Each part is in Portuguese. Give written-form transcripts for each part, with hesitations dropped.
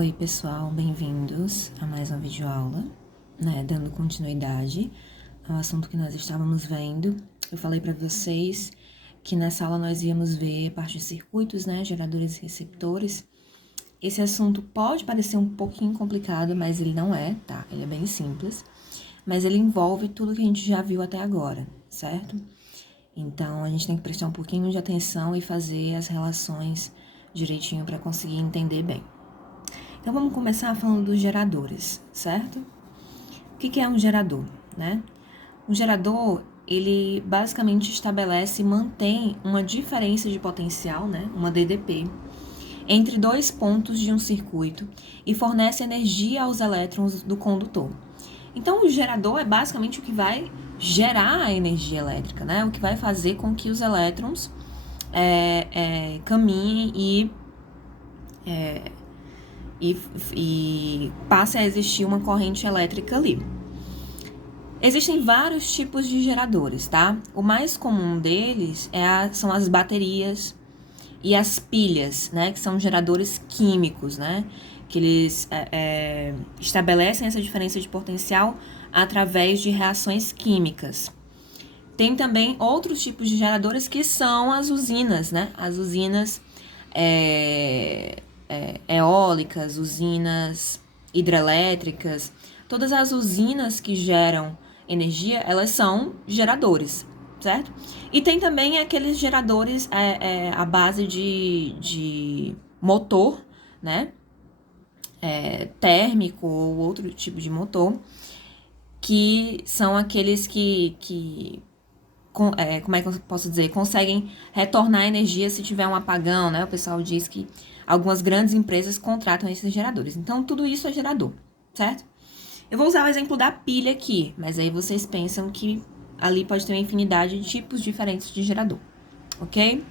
Oi pessoal, bem-vindos a mais uma videoaula, dando continuidade ao assunto que nós estávamos vendo. Eu falei para vocês que nessa aula nós íamos ver a parte de circuitos, geradores e receptores. Esse assunto pode parecer um pouquinho complicado, mas ele não é, tá? Ele é bem simples, mas ele envolve tudo que a gente já viu até agora, certo? Então, a gente tem que prestar um pouquinho de atenção e fazer as relações direitinho para conseguir entender bem. Então, vamos começar falando dos geradores, certo? O que é um gerador, Um gerador, ele basicamente estabelece e mantém uma diferença de potencial, uma DDP, entre dois pontos de um circuito e fornece energia aos elétrons do condutor. Então, o gerador é basicamente o que vai gerar a energia elétrica, O que vai fazer com que os elétrons caminhem e passe a existir uma corrente elétrica ali. Existem vários tipos de geradores, tá? O mais comum deles são as baterias e as pilhas, que são geradores químicos, que eles estabelecem essa diferença de potencial através de reações químicas. Tem também outros tipos de geradores que são as usinas, As usinas eólicas, usinas hidrelétricas. Todas as usinas que geram energia, elas são geradores, certo? E tem também aqueles geradores à base de motor, térmico ou outro tipo de motor, que são aqueles como é que eu posso dizer, conseguem retornar energia se tiver um apagão, O pessoal diz que algumas grandes empresas contratam esses geradores. Então, tudo isso é gerador, certo? Eu vou usar o exemplo da pilha aqui, mas aí vocês pensam que ali pode ter uma infinidade de tipos diferentes de gerador, ok?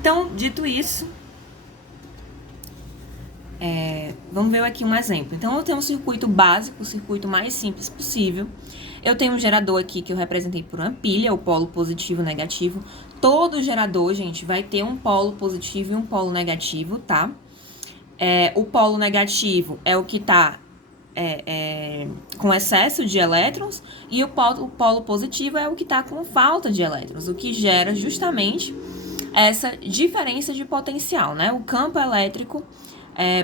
Então, dito isso, vamos ver aqui um exemplo. Então, eu tenho um circuito básico, o circuito mais simples possível. Eu tenho um gerador aqui que eu representei por uma pilha, o polo positivo e negativo. Todo gerador, gente, vai ter um polo positivo e um polo negativo, tá? O polo negativo é o que tá com excesso de elétrons e o polo positivo é o que tá com falta de elétrons, o que gera justamente essa diferença de potencial, O campo elétrico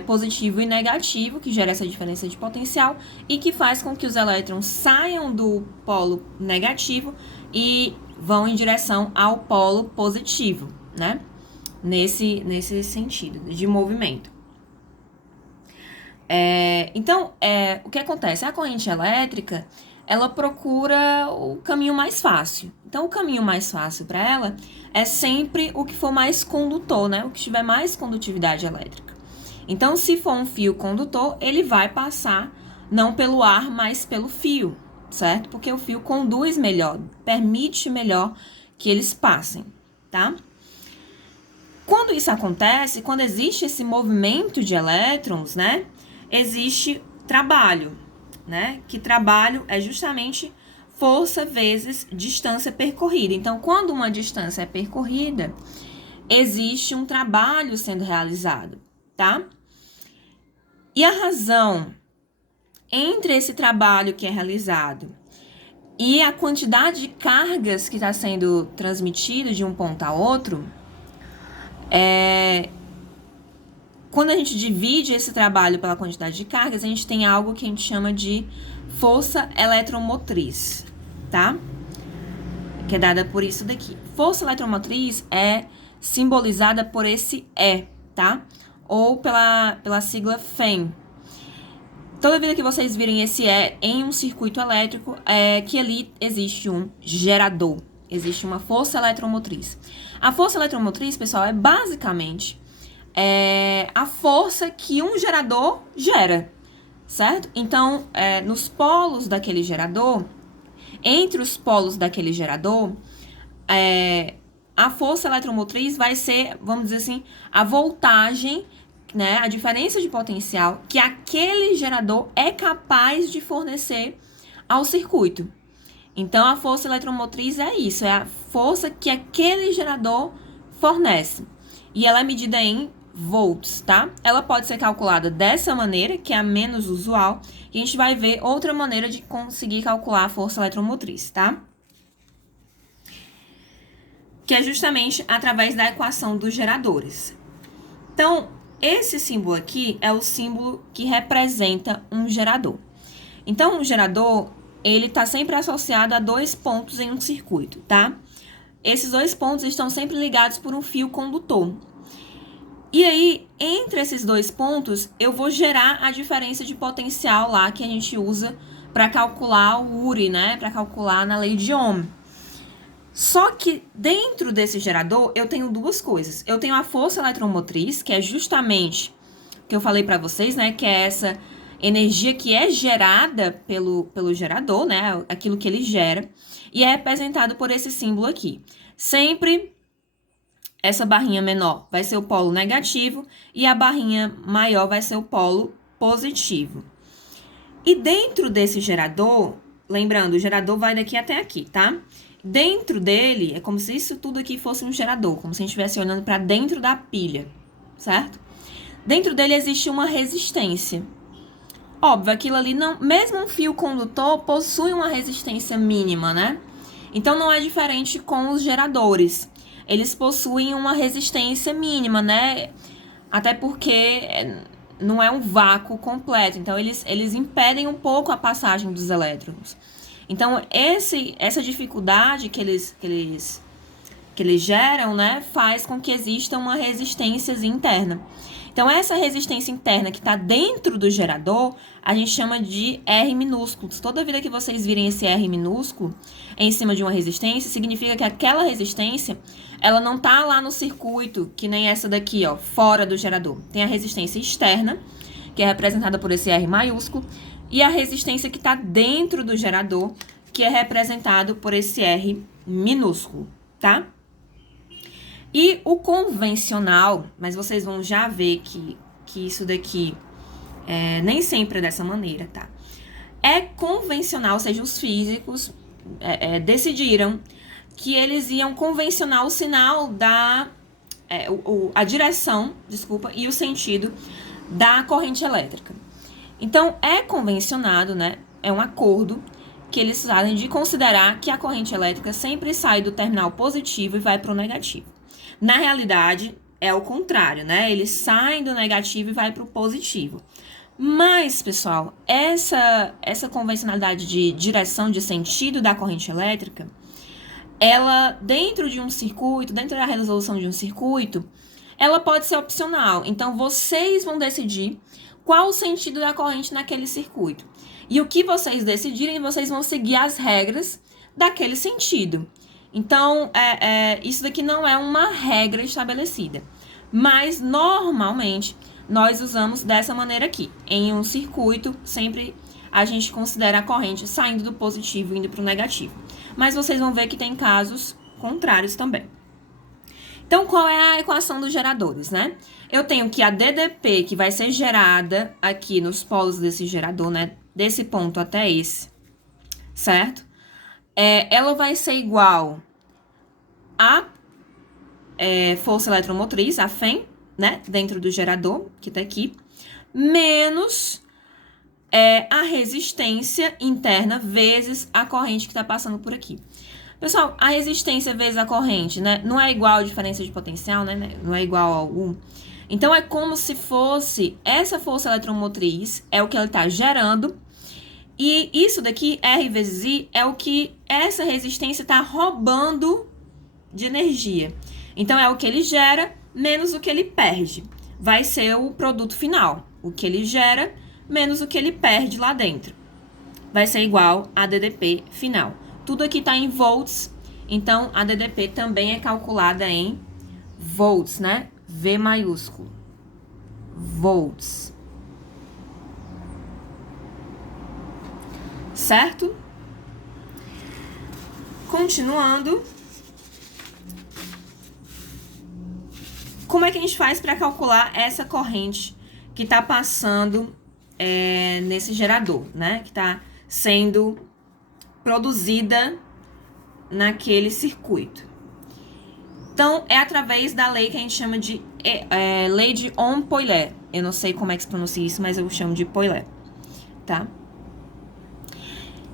positivo e negativo, que gera essa diferença de potencial e que faz com que os elétrons saiam do polo negativo e vão em direção ao polo positivo, Nesse sentido de movimento. Então, o que acontece? A corrente elétrica, ela procura o caminho mais fácil. Então, o caminho mais fácil para ela é sempre o que for mais condutor, O que tiver mais condutividade elétrica. Então, se for um fio condutor, ele vai passar não pelo ar, mas pelo fio, certo? Porque o fio conduz melhor, permite melhor que eles passem, tá? Quando isso acontece, quando existe esse movimento de elétrons, existe trabalho, Que trabalho é justamente força vezes distância percorrida. Então, quando uma distância é percorrida, existe um trabalho sendo realizado, tá? E a razão entre esse trabalho que é realizado e a quantidade de cargas que está sendo transmitido de um ponto a outro, quando a gente divide esse trabalho pela quantidade de cargas, a gente tem algo que a gente chama de força eletromotriz, tá? Que é dada por isso daqui. Força eletromotriz é simbolizada por esse E, tá? Ou pela sigla FEM. Toda vida que vocês virem esse E em um circuito elétrico, que ali existe um gerador. Existe uma força eletromotriz. A força eletromotriz, pessoal, é basicamente a força que um gerador gera, certo? Então, nos polos daquele gerador, entre os polos daquele gerador, a força eletromotriz vai ser, vamos dizer assim, a voltagem, a diferença de potencial que aquele gerador é capaz de fornecer ao circuito. Então, a força eletromotriz é isso, é a força que aquele gerador fornece. E ela é medida em volts, tá? Ela pode ser calculada dessa maneira, que é a menos usual, e a gente vai ver outra maneira de conseguir calcular a força eletromotriz, tá? Que é justamente através da equação dos geradores. Então, esse símbolo aqui é o símbolo que representa um gerador. Então, um gerador, ele está sempre associado a 2 pontos em um circuito, tá? Esses 2 pontos estão sempre ligados por um fio condutor. E aí, entre esses 2 pontos, eu vou gerar a diferença de potencial lá que a gente usa para calcular o URI, né? Para calcular na lei de Ohm. Só que dentro desse gerador, eu tenho 2 coisas. Eu tenho a força eletromotriz, que é justamente o que eu falei para vocês, né? Que é essa energia que é gerada pelo gerador, né? Aquilo que ele gera. E é representado por esse símbolo aqui. Sempre essa barrinha menor vai ser o polo negativo e a barrinha maior vai ser o polo positivo. E dentro desse gerador, lembrando, o gerador vai daqui até aqui, tá? Dentro dele, é como se isso tudo aqui fosse um gerador, como se a gente estivesse olhando para dentro da pilha, certo? Dentro dele existe uma resistência. Óbvio, aquilo ali não, mesmo um fio condutor possui uma resistência mínima, né? Então não é diferente com os geradores. Eles possuem uma resistência mínima, né? Até porque não é um vácuo completo. Então eles impedem um pouco a passagem dos elétrons. Então essa dificuldade que eles geram, né, faz com que exista uma resistência interna. Então, essa resistência interna que está dentro do gerador, a gente chama de R minúsculo. Toda vida que vocês virem esse R minúsculo em cima de uma resistência, significa que aquela resistência, ela não está lá no circuito, que nem essa daqui, ó, fora do gerador. Tem a resistência externa, que é representada por esse R maiúsculo, e a resistência que está dentro do gerador, que é representado por esse R minúsculo, tá? E o convencional, mas vocês vão já ver que isso daqui nem sempre é dessa maneira, tá? É convencional, ou seja, os físicos decidiram que eles iam convencionar o sinal a direção, e o sentido da corrente elétrica. Então, é convencionado, né? É um acordo que eles fazem de considerar que a corrente elétrica sempre sai do terminal positivo e vai para o negativo. Na realidade, é o contrário, né? Eles saem do negativo e vai para o positivo. Mas, pessoal, essa convencionalidade de direção de sentido da corrente elétrica, ela, dentro de um circuito, dentro da resolução de um circuito, ela pode ser opcional. Então, vocês vão decidir qual o sentido da corrente naquele circuito. E o que vocês decidirem, vocês vão seguir as regras daquele sentido. Então, isso daqui não é uma regra estabelecida. Mas, normalmente, nós usamos dessa maneira aqui. Em um circuito, sempre a gente considera a corrente saindo do positivo e indo para o negativo. Mas vocês vão ver que tem casos contrários também. Então, qual é a equação dos geradores, né? Eu tenho que a DDP, que vai ser gerada aqui nos polos desse gerador, né? Desse ponto até esse, certo? Ela vai ser igual a força eletromotriz, a FEM, né? Dentro do gerador, que tá aqui, menos a resistência interna vezes a corrente que tá passando por aqui. Pessoal, a resistência vezes a corrente, né? Não é igual a diferença de potencial, né? Não é igual a 1. Então, é como se fosse essa força eletromotriz, é o que ela está gerando. E isso daqui, R vezes I, é o que essa resistência está roubando de energia. Então, é o que ele gera menos o que ele perde. Vai ser o produto final. O que ele gera menos o que ele perde lá dentro. Vai ser igual a DDP final. Tudo aqui está em volts, então a DDP também é calculada em volts, né? V maiúsculo. Volts. Certo? Continuando. Como é que a gente faz para calcular essa corrente que está passando nesse gerador, né? Que está sendo produzida naquele circuito. Então, é através da lei que a gente chama de lei de Ohm-Poilet. Eu não sei como é que se pronuncia isso, mas eu chamo de Poilet, tá?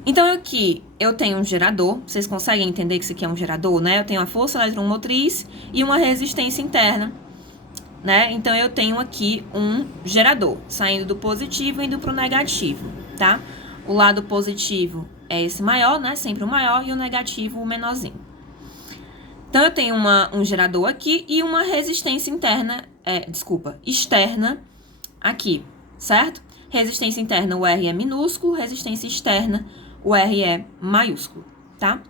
Então, aqui eu tenho um gerador. Vocês conseguem entender que isso aqui é um gerador, né? Eu tenho a força eletromotriz e uma resistência interna, né? Então, eu tenho aqui um gerador, saindo do positivo e indo para o negativo, tá? O lado positivo é esse maior, né? Sempre o maior, e o negativo o menorzinho. Então, eu tenho um gerador aqui e uma resistência externa aqui, certo? Resistência interna, o R é minúsculo, resistência externa, o R é maiúsculo, tá?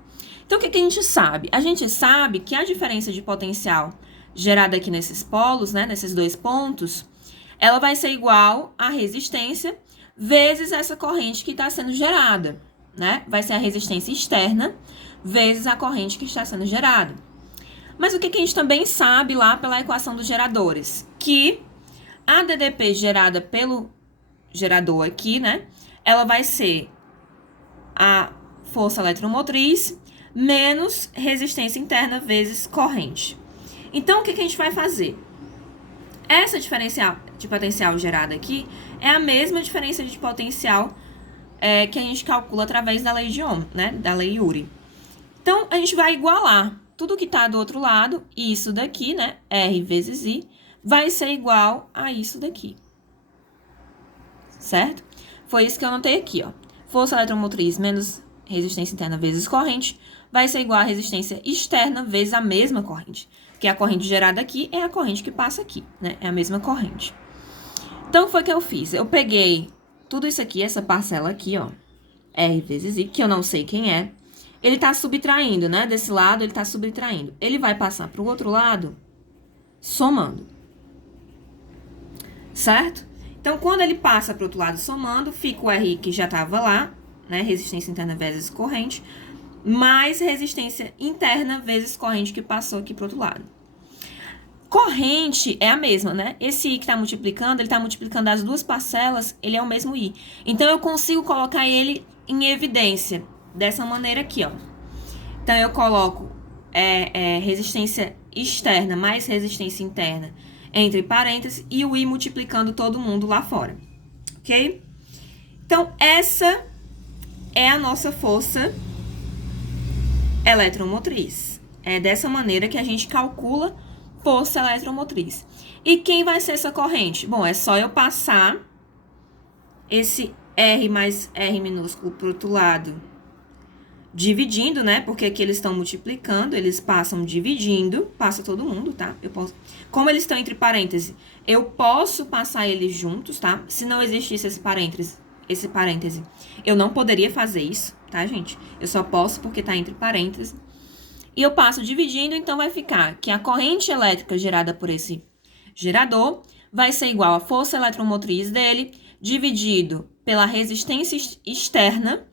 Então, o que a gente sabe? A gente sabe que a diferença de potencial gerada aqui nesses polos, né, nesses dois pontos, ela vai ser igual à resistência vezes essa corrente que está sendo gerada, né? Vai ser a resistência externa vezes a corrente que está sendo gerada. Mas o que a gente também sabe lá pela equação dos geradores? Que a DDP gerada pelo gerador aqui, né? Ela vai ser a força eletromotriz menos resistência interna vezes corrente. Então, o que a gente vai fazer? Essa diferença de potencial gerada aqui é a mesma diferença de potencial que a gente calcula através da lei de Ohm, né? Da lei Uri. Então, a gente vai igualar tudo que está do outro lado, isso daqui, né? R vezes I, vai ser igual a isso daqui. Certo? Foi isso que eu anotei aqui, ó. Força eletromotriz menos resistência interna vezes corrente vai ser igual a resistência externa vezes a mesma corrente. Porque a corrente gerada aqui é a corrente que passa aqui, né? É a mesma corrente. Então, foi o que eu fiz. Eu peguei tudo isso aqui, essa parcela aqui, ó. R vezes I, que eu não sei quem é. Ele tá subtraindo, né? Desse lado, ele tá subtraindo. Ele vai passar pro outro lado, somando. Certo? Então, quando ele passa pro outro lado somando, fica o R que já tava lá, né? Resistência interna vezes corrente, mais resistência interna vezes corrente que passou aqui pro outro lado. Corrente é a mesma, né? Esse I que tá multiplicando, ele tá multiplicando as duas parcelas, ele é o mesmo I. Então, eu consigo colocar ele em evidência dessa maneira aqui, ó. Então, eu coloco resistência externa mais resistência interna entre parênteses e o I multiplicando todo mundo lá fora, ok? Então, essa é a nossa força eletromotriz. É dessa maneira que a gente calcula força eletromotriz. E quem vai ser essa corrente? Bom, é só eu passar esse R mais R minúsculo pro outro lado, dividindo, né? Porque aqui eles estão multiplicando, eles passam dividindo, passa todo mundo, tá? Como eles estão entre parênteses, eu posso passar eles juntos, tá? Se não existisse esse parêntese, eu não poderia fazer isso, tá, gente? Eu só posso porque tá entre parênteses. E eu passo dividindo, então vai ficar que a corrente elétrica gerada por esse gerador vai ser igual à força eletromotriz dele, dividido pela resistência externa,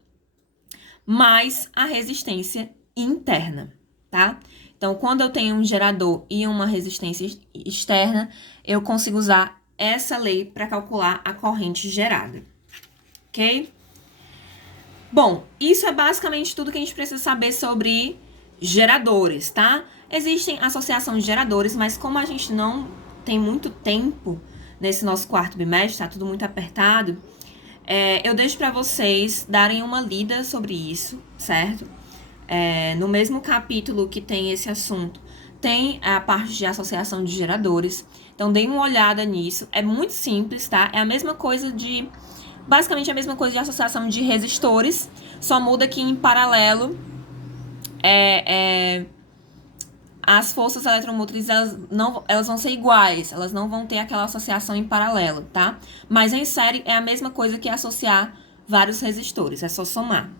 mais a resistência interna, tá? Então, quando eu tenho um gerador e uma resistência externa, eu consigo usar essa lei para calcular a corrente gerada, ok? Bom, isso é basicamente tudo que a gente precisa saber sobre geradores, tá? Existem associações de geradores, mas como a gente não tem muito tempo nesse nosso quarto bimestre, tá tudo muito apertado, eu deixo para vocês darem uma lida sobre isso, certo? No mesmo capítulo que tem esse assunto, tem a parte de associação de geradores. Então, deem uma olhada nisso. É muito simples, tá? É a mesma coisa basicamente a mesma coisa de associação de resistores, só muda que em paralelo as forças eletromotrizes, elas vão ser iguais, elas não vão ter aquela associação em paralelo, tá? Mas em série é a mesma coisa que associar vários resistores, é só somar.